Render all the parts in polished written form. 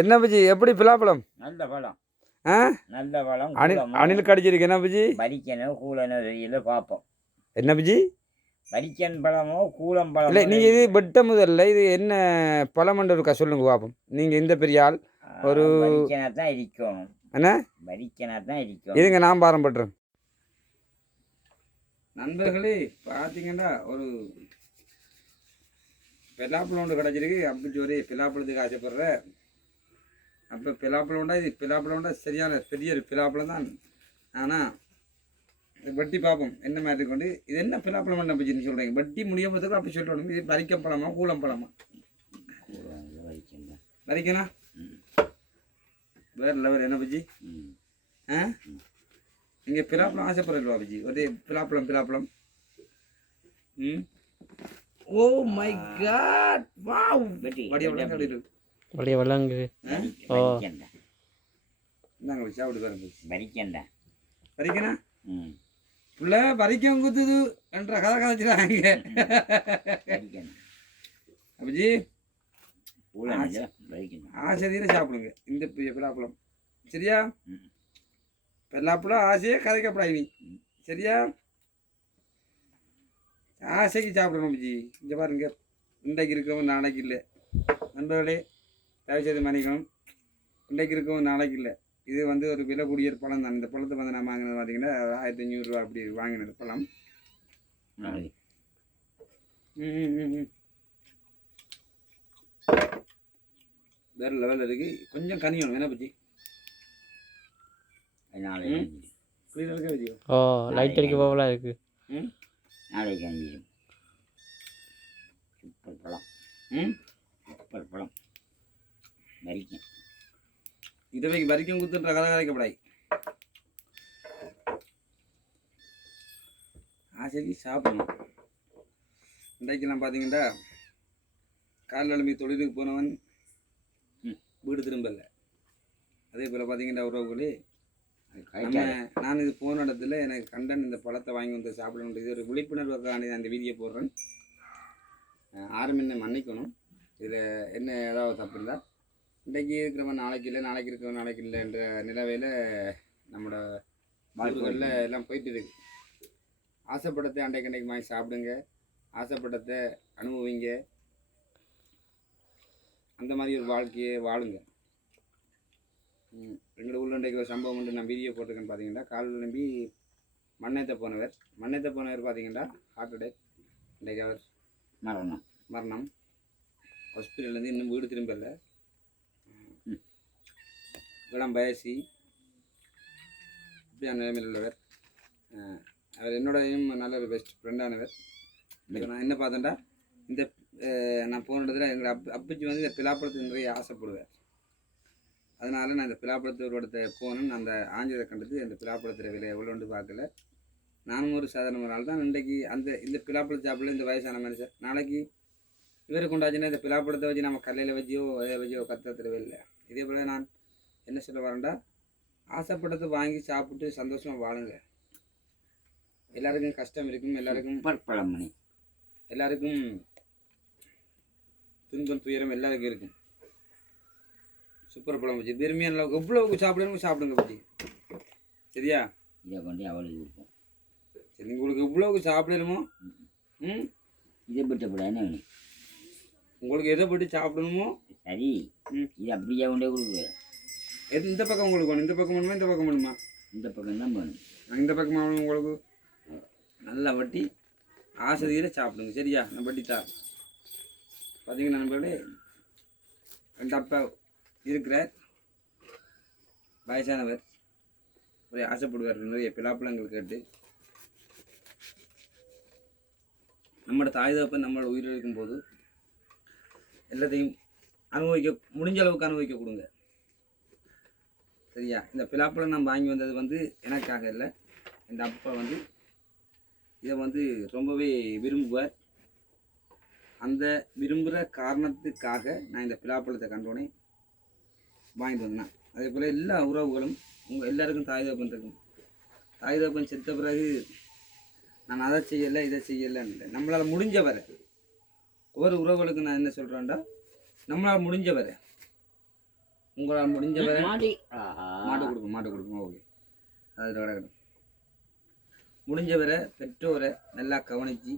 என்ன பஜி எப்படி பிலாப்பழம் நல்ல பழம். ஆ நல்ல பழம். அணில் கடிச்சிருக்கு என்ன பஜி வரிக்கணும் கூலனோ இதை பார்ப்போம். என்ன பஜி வரிக்கன் பழமோ கூலம் பழமோ. இல்லை நீங்கள் இது வெட்ட முதல்ல இது என்ன பழமண்டு இருக்கா சொல்லுங்க பார்ப்போம். நீங்கள் இந்த பெரிய ஆள் ஒரு வரிக்கனா தான் இருக்கணும். என்ன வரிக்கனா தான் இருக்கணும். இதுங்க நான் பாரம்பட்டுறேன். நண்பர்களே பார்த்தீங்கன்னா ஒரு பிலாப்பழம் ஒன்று கிடச்சிருக்கு. அப்படி ஒரே பிலாப்பழத்துக்கு ஆசைப்படுற அப்போ பிலாப்பழம்டா இது பிலாப்பழம்டா சரியான பெரிய ஒரு பிலாப்பழம் தான். ஆனால் வட்டி பார்ப்போம் என்ன மாதிரி கொண்டு இது என்ன பிலாப்பழம் என்ன பற்றின்னு சொல்கிறீங்க. வட்டி முடியும் போதுக்கு அப்படி சொல்லிட்டு இது வரிக்கம் பழமா கூலம் பழமா வரிக்கணா வேறு லெவல் என்ன பஜ்ஜி. ஆ நீங்கள் பிலாப்பழம் ஆசைப்படுறா பஜ்ஜி ஒரே பிலாப்பழம். ஓ மை காட் வாவ் வடிய வளங்கு இந்தாங்க வச்சு அப்படி பாருங்க வரிக்கண்டா வரிக்கணா புள்ள வரிக்கம் குத்துது என்ற கதை கதைச்சிடாங்க அப்பஜி. ஆசையில சாப்பிடுங்க இந்த பிலாப்பழம் சரியா. பிலாப்பழம் ஆசையே கதைக்கப்படாது நீ சரியா. ஆசைக்கு சாப்பிடணும் ஜி. இங்கே பாருங்க இன்றைக்கு இருக்கவும் நாளைக்கு இல்லை நண்பர்களே தயவுசெய்து மன்னிக்கணும். இன்றைக்கு இருக்கவும் நாளைக்கு இல்லை. இது வந்து ஒரு விலை கூடிய பழம் தான். இந்த பழத்தை வந்து நான் வாங்கினது பார்த்தீங்கன்னா 1500 அப்படி வாங்கினது பழம். வேறு லெவலில் இருக்கு. கொஞ்சம் கனியணும் என்ன பற்றி லைட் அடிக்க போகலாம் இருக்கு. நாளைக்கு அஞ்சிடும். சூப்பர் பழம். சூப்பர் பழம் வரிக்கும். இதை வரிக்கும் குத்துன்ற கதை கதைக்கப்படாய். ஆசைக்கு சாப்பிடணும். இன்றைக்கு நான் பார்த்தீங்கன்னா காலையில் எழுப்பி தொழிலுக்கு போனவன் வீடு திரும்பலை. அதே போல் பார்த்தீங்கன்னா உறவுகளே நான் இது போன இடத்துல எனக்கு கண்டன் இந்த பழத்தை வாங்கி வந்து சாப்பிடணும். இது ஒரு விழிப்புணர்வுக்கான அந்த வீடியோ போடுறேன். ஆரம் என்ன மன்னிக்கணும். இதில் என்ன ஏதாவது தப்பு இருந்தால் இன்றைக்கி இருக்கிறவன் நாளைக்கு இல்லை, நாளைக்கு இருக்கிறவன் நாளைக்கு இல்லைன்ற நிலவையில் நம்மளோட வாழ்வுகளில் எல்லாம் போயிட்டு இருக்கு. ஆசைப்படத்தை அன்றைக்கு வாங்கி சாப்பிடுங்க. ஆசைப்படத்தை அனுபவிங்க. அந்த மாதிரி ஒரு வாழ்க்கையை வாழுங்க. எங்களோட உள்ள இன்றைக்கு ஒரு சம்பவம் வந்து நான் வீடியோ போட்டிருக்கேன்னு பார்த்தீங்கன்னா காலையில் நம்பி மண்ணேற்ற போனவர் பார்த்தீங்கன்னா ஹார்ட் அட்டாக். இன்றைக்கு அவர் மரணம். ஹாஸ்பிட்டல்லேருந்து இன்னும் வீடு திரும்பலை. இளம் வயசி அப்படியான நிலைமையில் உள்ளவர். அவர் என்னோடையும் நல்ல ஒரு பெஸ்ட் ஃப்ரெண்டானவர். நான் என்ன பார்த்தேன்டா இந்த நான் போன இடத்துல எங்கள் அப்பச்சி வந்து இந்த பிலாப்பழத்துக்கு நிறைய ஆசைப்படுவார். அதனால் நான் இந்த பிலாப்பழத்து ஒரு இடத்த போனேன்னு அந்த ஆஞ்சதை கண்டது. அந்த பிலாப்பழத்தில் விலை எவ்வளோண்டு பார்க்கல. நானும் ஒரு சாதாரண நாள் தான். இன்றைக்கு இந்த பிலாப்பழத்தை சாப்பிடல இந்த வயசான மனுஷன் நாளைக்கு இவரை கொண்டாச்சுன்னா இந்த பிலாப்பழத்தை வச்சு நம்ம கல்லையில் வச்சியோ அதை வச்சியோ கத்தத்தில் இல்லை. இதே போல் நான் என்ன சொல்ல வரேன்டா ஆசைப்பட்டதை வாங்கி சாப்பிட்டு சந்தோஷமாக வாழுங்க. எல்லாருக்கும் கஷ்டம் இருக்கும். எல்லாருக்கும் துன்பம் துயரம் எல்லாருக்கும் இருக்கும். சூப்பர் பழம் வச்சு விரும்பியான எவ்வளவுக்கு சாப்பிடுங்க பற்றி சரியா. இதை கொண்டு அவளுக்கு இருக்கும். சரி உங்களுக்கு இவ்வளவுக்கு சாப்பிடணுமோ இதை பட்டு என்ன வேணும் உங்களுக்கு எதை பட்டு சாப்பிடணுமோ சரி. இது அப்படியே கொண்டே கொடுக்குற இந்த பக்கம் உங்களுக்கு வேணும். இந்த பக்கம் வேணுமா இந்த பக்கம் வேணுமா? இந்த பக்கம் தான் வேணும். இந்த பக்கமாக வேணும் உங்களுக்கு. நல்லா வட்டி ஆசையில் சாப்பிடுங்க சரியா. நான் வட்டி தான் பார்த்தீங்கன்னா நண்பர்களே ரெண்டு அப்பா இருக்கிறார். வயசானவர் ஒரே ஆசைப்படுவார். நிறைய பிலாப்பழங்கள் கேட்டு நம்மளோட தாய் தகப்பன் நம்மளோட உயிர் இருக்கும்போது எல்லாத்தையும் முடிஞ்ச அளவுக்கு அனுபவிக்க கொடுங்க சரியா. இந்த பிலாப்பழம் நான் வாங்கி வந்தது வந்து எனக்காக இல்லை. என் அப்பா வந்து இதை வந்து ரொம்பவே விரும்புவார். அந்த விரும்புகிற காரணத்துக்காக நான் இந்த பிலாப்பழத்தை கண்டோன்னே வாங்கிட்டு வந்தேன். அதே போல் எல்லா உறவுகளும் உங்கள் எல்லாருக்கும் தாய் தகப்பன் இருக்கும். தாய் தகப்பன் செத்த பிறகு நான் அதை செய்யலை இதை செய்யலைன்னு நம்மளால் முடிஞ்ச வரை ஒவ்வொரு உறவுகளுக்கு நான் என்ன சொல்கிறேன்டா நம்மளால் முடிஞ்ச வரை உங்களால் முடிஞ்ச வரை மாடி மாட்டு கொடுப்போம் ஓகே அதில் கிடக்கணும். முடிஞ்ச வரை பெற்றோரை நல்லா கவனித்து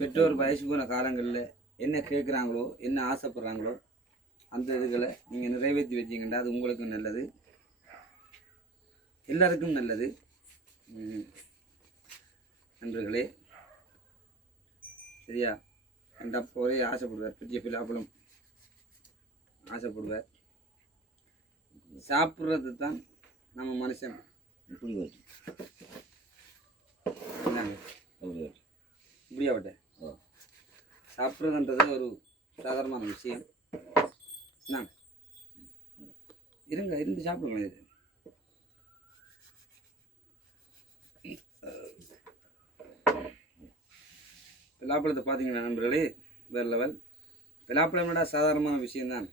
பெற்றோர் வயசு போன காலங்களில் என்ன கேட்குறாங்களோ என்ன ஆசைப்படுறாங்களோ அந்த இதுகளை நீங்கள் நிறைவேற்றி வச்சிங்கன்னா அது உங்களுக்கும் நல்லது, எல்லாருக்கும் நல்லது. நண்பர்களே சரியா, அந்த அப்போ ஒரே ஆசைப்படுவார், பெரிய பிள்ளாப்பழம் ஆசைப்படுவார். சாப்பிட்றது தான் நம்ம மனுஷன் இப்படி வரும் என்னங்க அப்படி வரும் இப்படியாவட்ட சாப்பிட்றதுன்றது ஒரு சாதாரணமான விஷயம். என்ன இருங்க இருந்து சாப்பிடுங்க. இது பிலாப்பழத்தை பார்த்தீங்கன்னா நண்பர்களே வேறு லெவல். பிலாப்பழம் விட சாதாரணமான விஷயம்தான்,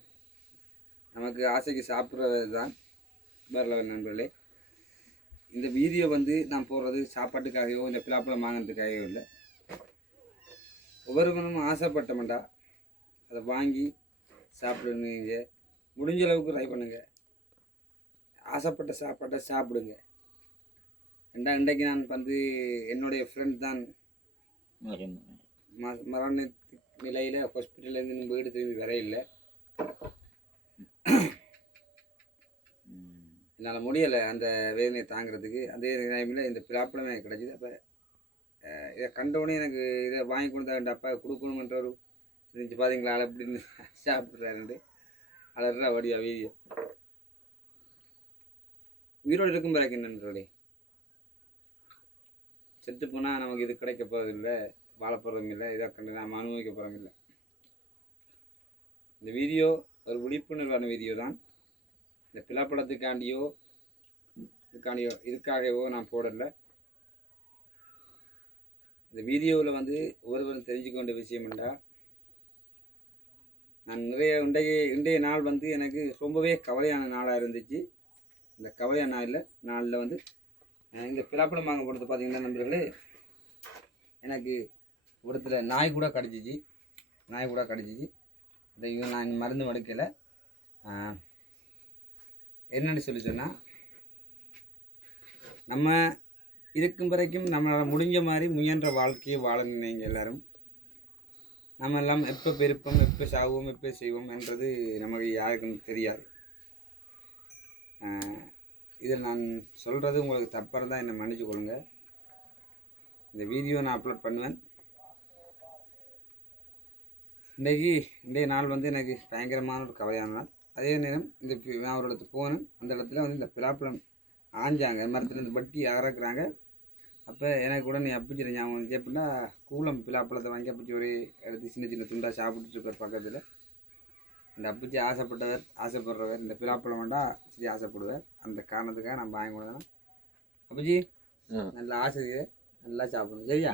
நமக்கு ஆசைக்கு சாப்பிட்றது தான் வேறு லெவல் நண்பர்களே. இந்த வீடியோ வந்து நான் போடுறது சாப்பாட்டுக்காகவோ இந்த பிலாப்பழம் வாங்கினதுக்காகவோ இல்லை. ஒவ்வொருவனும் ஆசைப்பட்டமெண்டா அதை வாங்கி சாப்பிடுங்க, முடிஞ்ச அளவுக்கு ட்ரை பண்ணுங்க, ஆசைப்பட்ட சாப்பாட்டை சாப்பிடுங்க. இன்றைக்கு நான் வந்து என்னுடைய ஃப்ரெண்ட் தான் மரண நிலையில் ஹாஸ்பிட்டல்லேருந்து வீடு திரும்பி வர இல்லை. என்னால் முடியலை அந்த வேதனையை தாங்கிறதுக்கு. அதே டைமில் இந்த பிலாப்பழமே எனக்கு கிடச்சிது. அப்போ இதை கண்டவுடனே எனக்கு இதை வாங்கி கொடுத்தா அப்பா கொடுக்கணுமன்ற ஒரு இருந்துச்சு. பார்த்தீங்களா ஆள் அப்படின்னு சாப்பிட்றாருண்டு அலறா வடியா வீடியோ. உயிரோடு இருக்கும் பிறகு நண்பர்களே, செத்து போனால் நமக்கு இது கிடைக்க போகிறதில்லை, வாழ போகிறதும் இல்லை, இதை கண்டு நாம் அனுபவிக்க போகிறோம் இல்லை. இந்த வீடியோ ஒரு விழிப்புணர்வான வீடியோ தான். இந்த பிலாப்பழத்துக்காண்டியோ இதுக்காகவோ நான் போடலை. இந்த வீடியோவில் வந்து ஒவ்வொருவரும் தெரிஞ்சுக்க வேண்டிய விஷயம் என்றால், நான் நிறைய இன்றைய நாள் வந்து எனக்கு ரொம்பவே கவலையான நாளாக இருந்துச்சு. இந்த கவலையான நாளில் வந்து இந்த பிலாப்பழம் வாங்க போகிறது பார்த்தீங்கன்னா நண்பர்களே, எனக்கு ஒருத்தர் நாய் கூட கடிச்சிச்சு. அதை நான் மருந்து மடுக்கலை. என்னென்னு சொல்லி சொன்னால், நம்ம இருக்கும் வரைக்கும் நம்மளால் முடிஞ்ச மாதிரி முயன்ற வாழ்க்கையை வாழ நினைங்க எல்லோரும். நம்ம எல்லாம் எப்போ பெருப்போம், எப்போ சாகுவோம், எப்போ செய்வோம் என்றது நமக்கு யாருக்கும் தெரியாது. இதில் நான் சொல்கிறது உங்களுக்கு தப்பாக இருந்தால் என்னை மன்னிச்சு கொள்ளுங்க. இந்த வீடியோ நான் அப்லோட் பண்ணுவேன். இன்றைய நாள் வந்து எனக்கு பயங்கரமான ஒரு கவலையான நாள். அதே நேரம் நான் ஒரு இடத்துக்கு போனேன். அந்த இடத்துல வந்து இந்த பிலாப்பழம் ஆஞ்சாங்க, மரத்துலேருந்து வட்டி அறக்குறாங்க. அப்போ எனக்கு கூட நீ அப்பிச்சிட ஞாபகம் வந்துச்சு. எப்படின்னா கூலம் பிலாப்பழத்தை வாங்கி அப்பிச்சி ஒரு எடுத்து சின்ன சின்ன துண்டாக சாப்பிட்டுட்டு இருப்பார் பக்கத்தில். இந்த அப்பிச்சி ஆசைப்படுறவர் இந்த பிலாப்பழம் வேண்டாம் சரி ஆசைப்படுவார். அந்த காரணத்துக்காக நான் வாங்கி கொடுத்தேன். அப்பிச்சி நல்லா ஆசைக்கு நல்லா சாப்பிடணும் சரியா?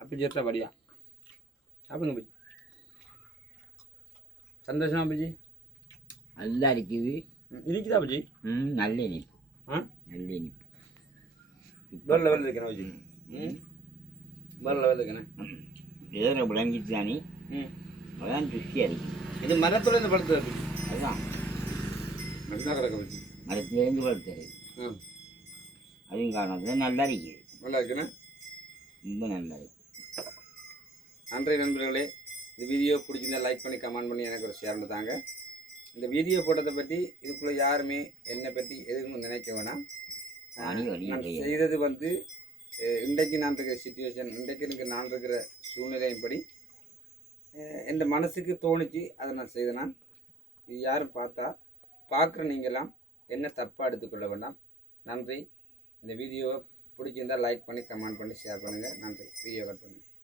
அப்பிச்சி எட்டா படியா சாப்பிடுங்க அப்பிச்சி. சந்தோஷமா அப்பிச்சி? நல்லா இருக்குது. இருக்குதா அப்பிச்சி? நல்ல இனிப்பு. நல்ல இனிப்பு. வேறு லெவலில் இருக்கேன் அப்பிச்சி. வேறு லெவலில் இருக்கேண்ணே. ஏதோ விளங்கிட்டு தானே. அதான் திருப்தியாக இருக்குது. இது மரத்தோட இந்த பழத்தை இருக்கு. அதுதான் நல்லா கிடக்க வச்சு மரத்துலேருந்து வளர்த்தாரு. அதுவும் காரணத்தில் நல்லா இருக்குது. நல்லா இருக்குண்ணே, ரொம்ப நல்லா இருக்குது. நன்றி நண்பர்களே. இந்த வீடியோ பிடிச்சிருந்தா லைக் பண்ணி கமெண்ட் பண்ணி எனக்கு ஒரு ஷேர் தாங்க. இந்த வீடியோ போட்டதை பற்றி இதுக்குள்ளே யாருமே என்னை பற்றி எதுவும் நினைக்க வேணாம். நான் செய்தது வந்து இன்றைக்கு நான் இருக்கிற சிச்சுவேஷன், இன்றைக்கு நான் இருக்கிற சூழ்நிலையின்படி என் மனசுக்கு தோணுச்சு அதை நான் செய்தேனா. இது யாரும் பார்க்குற நீங்களாம் என்ன தப்பாக எடுத்துக்கொள்ள வேண்டாம். நன்றி. இந்த வீடியோவை பிடிச்சிருந்தால் லைக் பண்ணி கமெண்ட் பண்ணி ஷேர் பண்ணுங்கள். நன்றி. வீடியோ கட் பண்ணுங்கள்.